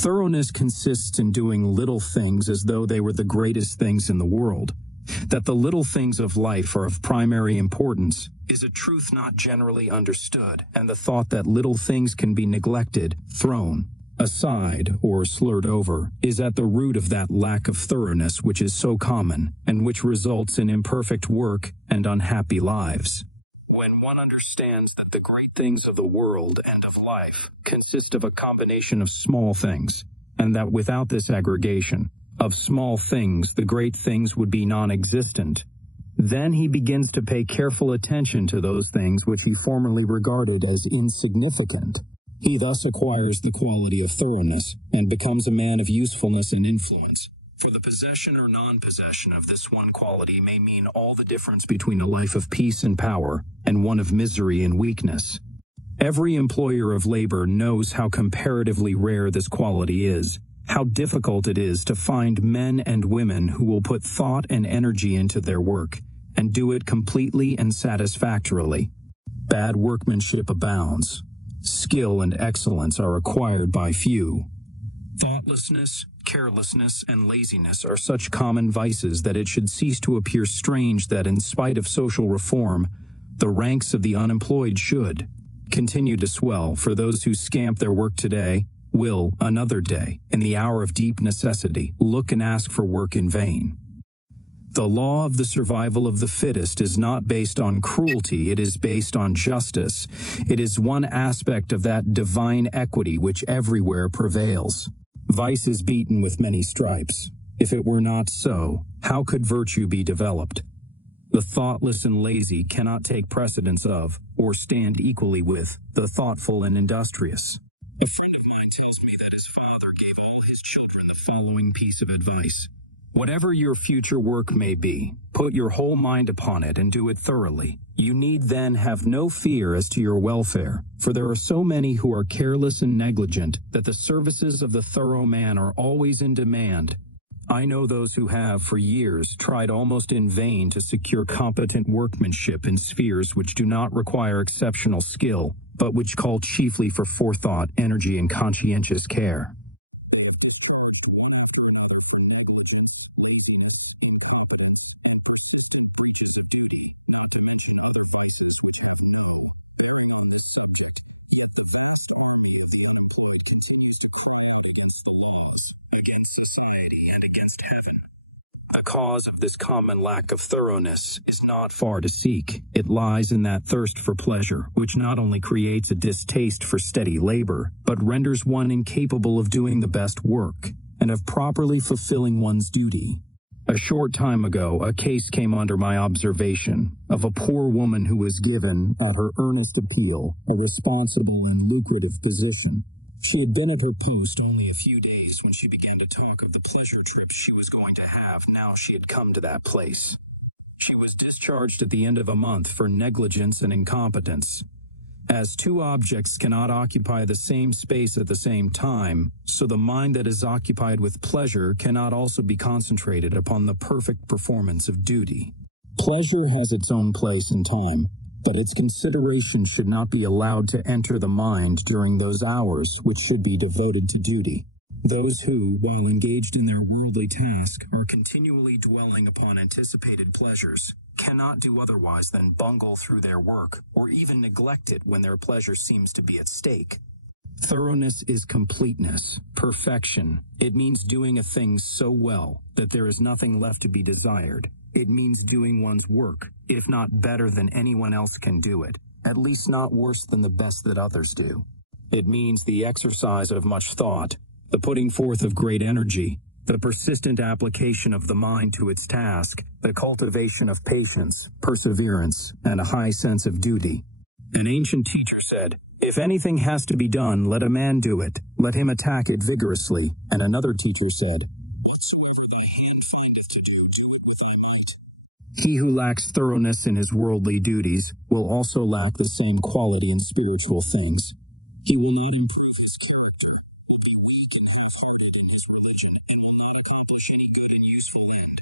Thoroughness consists in doing little things as though they were the greatest things in the world. That the little things of life are of primary importance is a truth not generally understood, and the thought that little things can be neglected, thrown aside, or slurred over is at the root of that lack of thoroughness which is so common, and which results in imperfect work and unhappy lives. When one understands that the great things of the world and of life consist of a combination of small things, and that without this aggregation of small things the great things would be non-existent, then he begins to pay careful attention to those things which he formerly regarded as insignificant. He thus acquires the quality of thoroughness and becomes a man of usefulness and influence. For the possession or non-possession of this one quality may mean all the difference between a life of peace and power and one of misery and weakness. Every employer of labor knows how comparatively rare this quality is, how difficult it is to find men and women who will put thought and energy into their work and do it completely and satisfactorily. Bad workmanship abounds. Skill and excellence are acquired by few. Thoughtlessness, carelessness, and laziness are such common vices that it should cease to appear strange that, in spite of social reform, the ranks of the unemployed should continue to swell, for those who scamp their work today will, another day, in the hour of deep necessity, look and ask for work in vain. The law of the survival of the fittest is not based on cruelty, it is based on justice. It is one aspect of that divine equity which everywhere prevails. Vice is beaten with many stripes. If it were not so, how could virtue be developed? The thoughtless and lazy cannot take precedence of, or stand equally with, the thoughtful and industrious. A friend of mine tells me that his father gave all his children the following piece of advice. Whatever your future work may be, put your whole mind upon it and do it thoroughly. You need then have no fear as to your welfare, for there are so many who are careless and negligent that the services of the thorough man are always in demand. I know those who have, for years, tried almost in vain to secure competent workmanship in spheres which do not require exceptional skill, but which call chiefly for forethought, energy, and conscientious care. The cause of this common lack of thoroughness is not far to seek. It lies in that thirst for pleasure, which not only creates a distaste for steady labor, but renders one incapable of doing the best work, and of properly fulfilling one's duty. A short time ago, a case came under my observation of a poor woman who was given, at her earnest appeal, a responsible and lucrative position. She had been at her post only a few days when she began to talk of the pleasure trips she was going to have now she had come to that place. She was discharged at the end of a month for negligence and incompetence. As two objects cannot occupy the same space at the same time, so the mind that is occupied with pleasure cannot also be concentrated upon the perfect performance of duty. Pleasure has its own place in time, but its consideration should not be allowed to enter the mind during those hours which should be devoted to duty. Those who, while engaged in their worldly task, are continually dwelling upon anticipated pleasures, cannot do otherwise than bungle through their work, or even neglect it when their pleasure seems to be at stake. Thoroughness is completeness, perfection. It means doing a thing so well that there is nothing left to be desired. It means doing one's work, if not better than anyone else can do it, at least not worse than the best that others do. It means the exercise of much thought, the putting forth of great energy, the persistent application of the mind to its task, the cultivation of patience, perseverance, and a high sense of duty. An ancient teacher said, "If anything has to be done, let a man do it. Let him attack it vigorously." And another teacher said, "He who lacks thoroughness in his worldly duties will also lack the same quality in spiritual things. He will not improve his character, will be weak and half-hearted in his religion, and will not accomplish any good and useful end."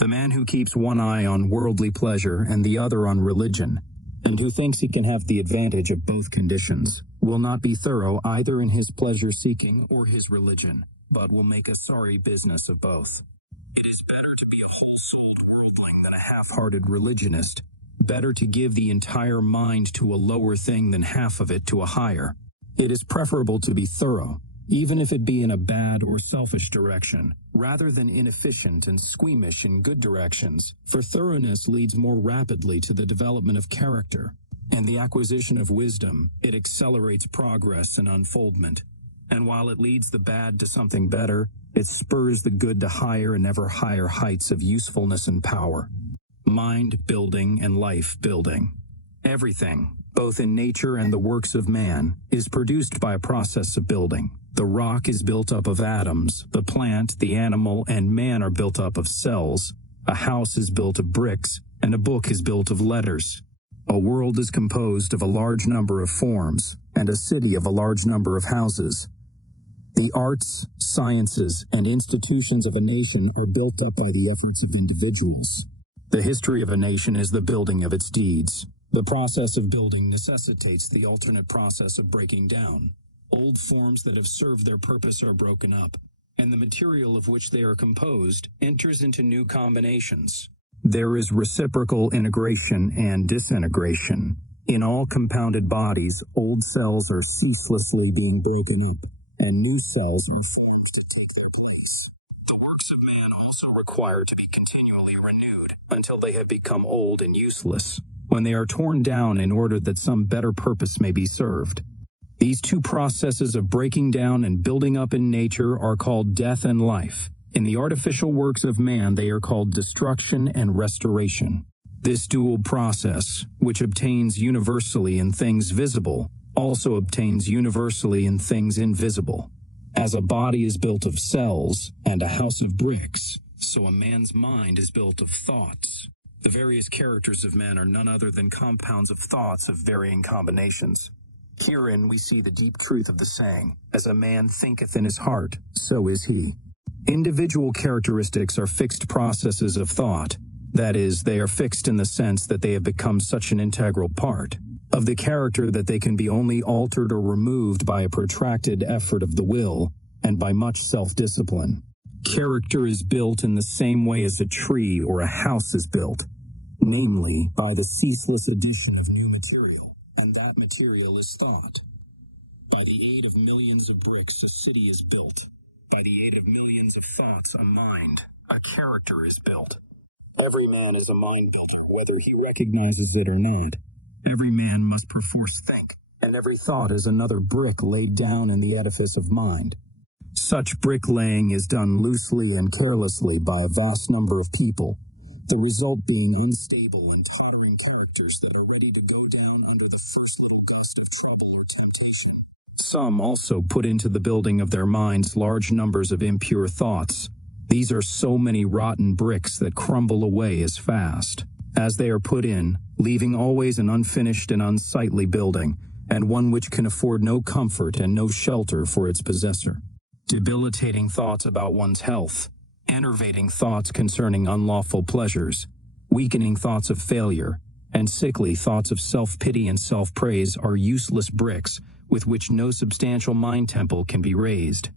The man who keeps one eye on worldly pleasure and the other on religion, and who thinks he can have the advantage of both conditions, will not be thorough either in his pleasure-seeking or his religion, but will make a sorry business of both. It is better to be a whole-souled worldling than a half-hearted religionist. Better to give the entire mind to a lower thing than half of it to a higher. It is preferable to be thorough, even if it be in a bad or selfish direction, rather than inefficient and squeamish in good directions, for thoroughness leads more rapidly to the development of character, and the acquisition of wisdom. It accelerates progress and unfoldment, and while it leads the bad to something better, it spurs the good to higher and ever higher heights of usefulness and power. Mind building and life building. Everything, both in nature and the works of man, is produced by a process of building. The rock is built up of atoms, the plant, the animal, and man are built up of cells. A house is built of bricks, and a book is built of letters. A world is composed of a large number of forms, and a city of a large number of houses. The arts, sciences, and institutions of a nation are built up by the efforts of individuals. The history of a nation is the building of its deeds. The process of building necessitates the alternate process of breaking down. Old forms that have served their purpose are broken up, and the material of which they are composed enters into new combinations. There is reciprocal integration and disintegration. In all compounded bodies, old cells are ceaselessly being broken up, and new cells are formed to take their place. The works of man also require to be continually renewed until they have become old and useless, when they are torn down in order that some better purpose may be served. These two processes of breaking down and building up in nature are called death and life. In the artificial works of man, they are called destruction and restoration. This dual process, which obtains universally in things visible, also obtains universally in things invisible. As a body is built of cells and a house of bricks, so a man's mind is built of thoughts. The various characters of man are none other than compounds of thoughts of varying combinations. Herein we see the deep truth of the saying, as a man thinketh in his heart, so is he. Individual characteristics are fixed processes of thought. That is, they are fixed in the sense that they have become such an integral part of the character that they can be only altered or removed by a protracted effort of the will and by much self-discipline. Character is built in the same way as a tree or a house is built, namely by the ceaseless addition of new material, and that material is thought. By the aid of millions of bricks, a city is built. By the aid of millions of thoughts, a mind, a character is built. Every man is a mind builder, whether he recognizes it or not. Every man must perforce think, and every thought is another brick laid down in the edifice of mind. Such bricklaying is done loosely and carelessly by a vast number of people, the result being unstable and tottering characters that are ready to go down under the first little gust of trouble or temptation. Some also put into the building of their minds large numbers of impure thoughts. These are so many rotten bricks that crumble away as fast as they are put in, leaving always an unfinished and unsightly building, and one which can afford no comfort and no shelter for its possessor. Debilitating thoughts about one's health, enervating thoughts concerning unlawful pleasures, weakening thoughts of failure, and sickly thoughts of self-pity and self-praise are useless bricks with which no substantial mind temple can be raised.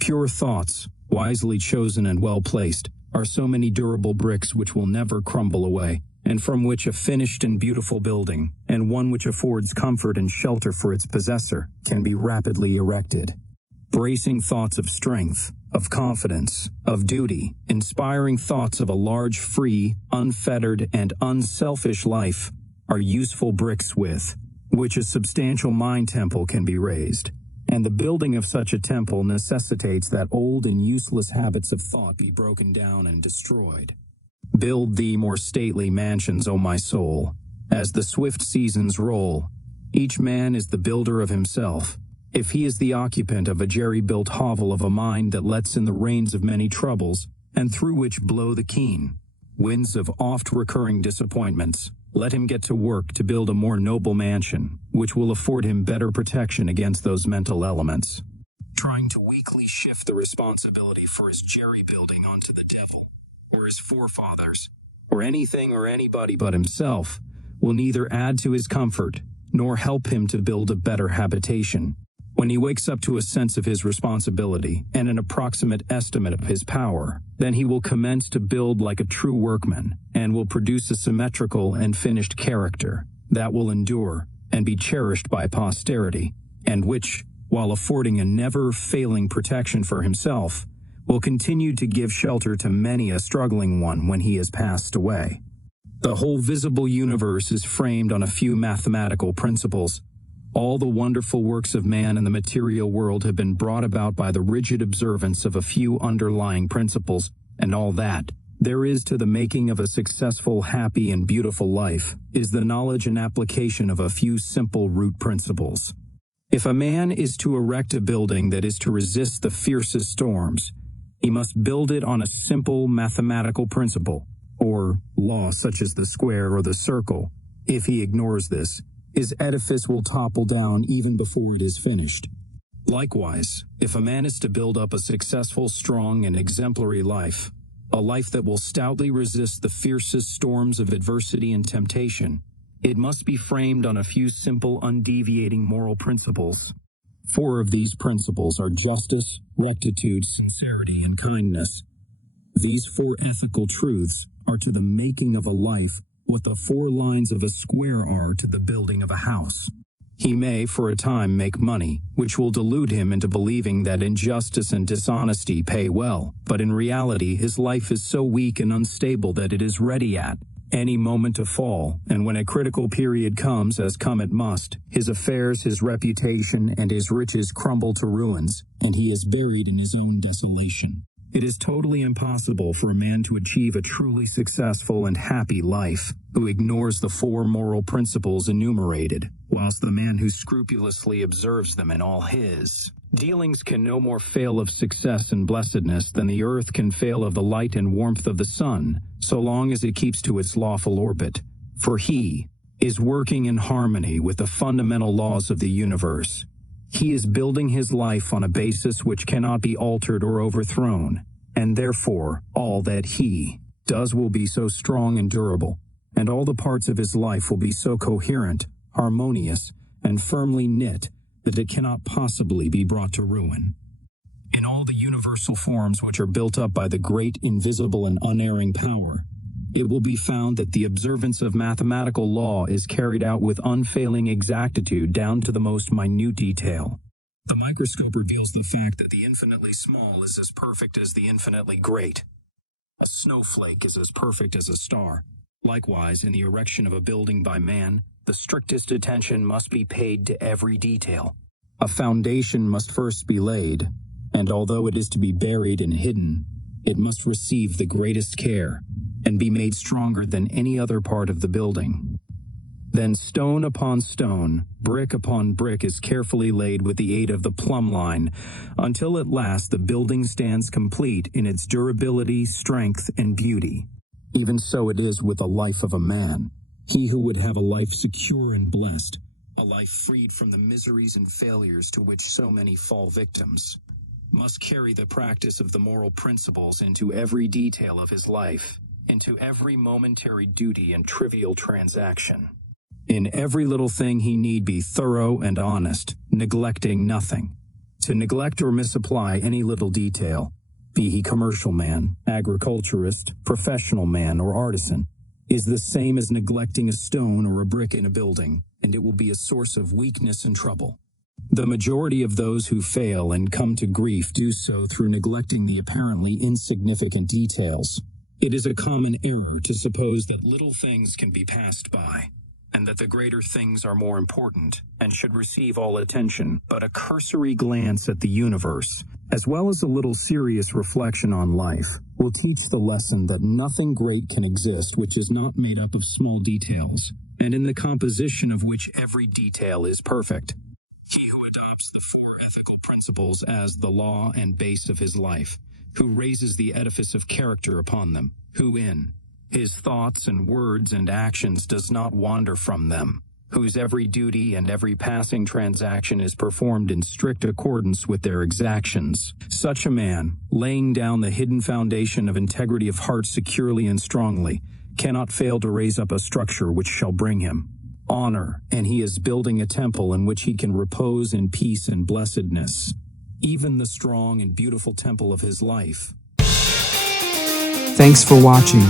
Pure thoughts, wisely chosen and well placed, are so many durable bricks which will never crumble away, and from which a finished and beautiful building, and one which affords comfort and shelter for its possessor, can be rapidly erected. Bracing thoughts of strength, of confidence, of duty, inspiring thoughts of a large, free, unfettered, and unselfish life are useful bricks with which a substantial mind temple can be raised. And the building of such a temple necessitates that old and useless habits of thought be broken down and destroyed. Build thee more stately mansions, O my soul. As the swift seasons roll, each man is the builder of himself. If he is the occupant of a jerry-built hovel of a mind that lets in the rains of many troubles, and through which blow the keen winds of oft-recurring disappointments, let him get to work to build a more noble mansion, which will afford him better protection against those mental elements. Trying to weakly shift the responsibility for his jerry-building onto the devil, or his forefathers, or anything or anybody but himself, will neither add to his comfort, nor help him to build a better habitation. When he wakes up to a sense of his responsibility and an approximate estimate of his power, then he will commence to build like a true workman and will produce a symmetrical and finished character that will endure and be cherished by posterity, and which, while affording a never-failing protection for himself, will continue to give shelter to many a struggling one when he has passed away. The whole visible universe is framed on a few mathematical principles. All the wonderful works of man in the material world have been brought about by the rigid observance of a few underlying principles, and all that there is to the making of a successful, happy, and beautiful life is the knowledge and application of a few simple root principles. If a man is to erect a building that is to resist the fiercest storms, he must build it on a simple mathematical principle, or law such as the square or the circle. If he ignores this, his edifice will topple down even before it is finished. Likewise, if a man is to build up a successful, strong, and exemplary life, a life that will stoutly resist the fiercest storms of adversity and temptation, it must be framed on a few simple, undeviating moral principles. 4 of these principles are justice, rectitude, sincerity, and kindness. These 4 ethical truths are to the making of a life what the 4 lines of a square are to the building of a house. He may, for a time, make money, which will delude him into believing that injustice and dishonesty pay well, but in reality his life is so weak and unstable that it is ready at any moment to fall, and when a critical period comes, as come it must, his affairs, his reputation, and his riches crumble to ruins, and he is buried in his own desolation. It is totally impossible for a man to achieve a truly successful and happy life who ignores the 4 moral principles enumerated, whilst the man who scrupulously observes them in all his dealings can no more fail of success and blessedness than the earth can fail of the light and warmth of the sun, so long as it keeps to its lawful orbit. For he is working in harmony with the fundamental laws of the universe. He is building his life on a basis which cannot be altered or overthrown, and therefore all that he does will be so strong and durable, and all the parts of his life will be so coherent, harmonious, and firmly knit that it cannot possibly be brought to ruin. In all the universal forms which are built up by the great, invisible, and unerring power, it will be found that the observance of mathematical law is carried out with unfailing exactitude down to the most minute detail. The microscope reveals the fact that the infinitely small is as perfect as the infinitely great. A snowflake is as perfect as a star. Likewise, in the erection of a building by man, the strictest attention must be paid to every detail. A foundation must first be laid, and although it is to be buried and hidden, it must receive the greatest care and be made stronger than any other part of the building. Then stone upon stone, brick upon brick is carefully laid with the aid of the plumb line, until at last the building stands complete in its durability, strength, and beauty. Even so it is with the life of a man. He who would have a life secure and blessed, a life freed from the miseries and failures to which so many fall victims, must carry the practice of the moral principles into every detail of his life, into every momentary duty and trivial transaction. In every little thing he need be thorough and honest, neglecting nothing. To neglect or misapply any little detail, be he commercial man, agriculturist, professional man, or artisan, is the same as neglecting a stone or a brick in a building, and it will be a source of weakness and trouble. The majority of those who fail and come to grief do so through neglecting the apparently insignificant details. It is a common error to suppose that little things can be passed by, and that the greater things are more important and should receive all attention. But a cursory glance at the universe, as well as a little serious reflection on life, will teach the lesson that nothing great can exist which is not made up of small details, and in the composition of which every detail is perfect. He who adopts the 4 ethical principles as the law and base of his life, who raises the edifice of character upon them, who in his thoughts and words and actions does not wander from them, whose every duty and every passing transaction is performed in strict accordance with their exactions. Such a man, laying down the hidden foundation of integrity of heart securely and strongly, cannot fail to raise up a structure which shall bring him, honor, and he is building a temple in which he can repose in peace and blessedness, even the strong and beautiful temple of his life. Thanks for watching.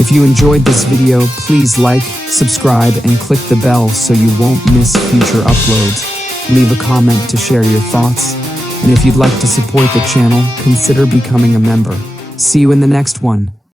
If you enjoyed this video, please like, subscribe, and click the bell so you won't miss future uploads. Leave a comment to share your thoughts. And if you'd like to support the channel, consider becoming a member. See you in the next one.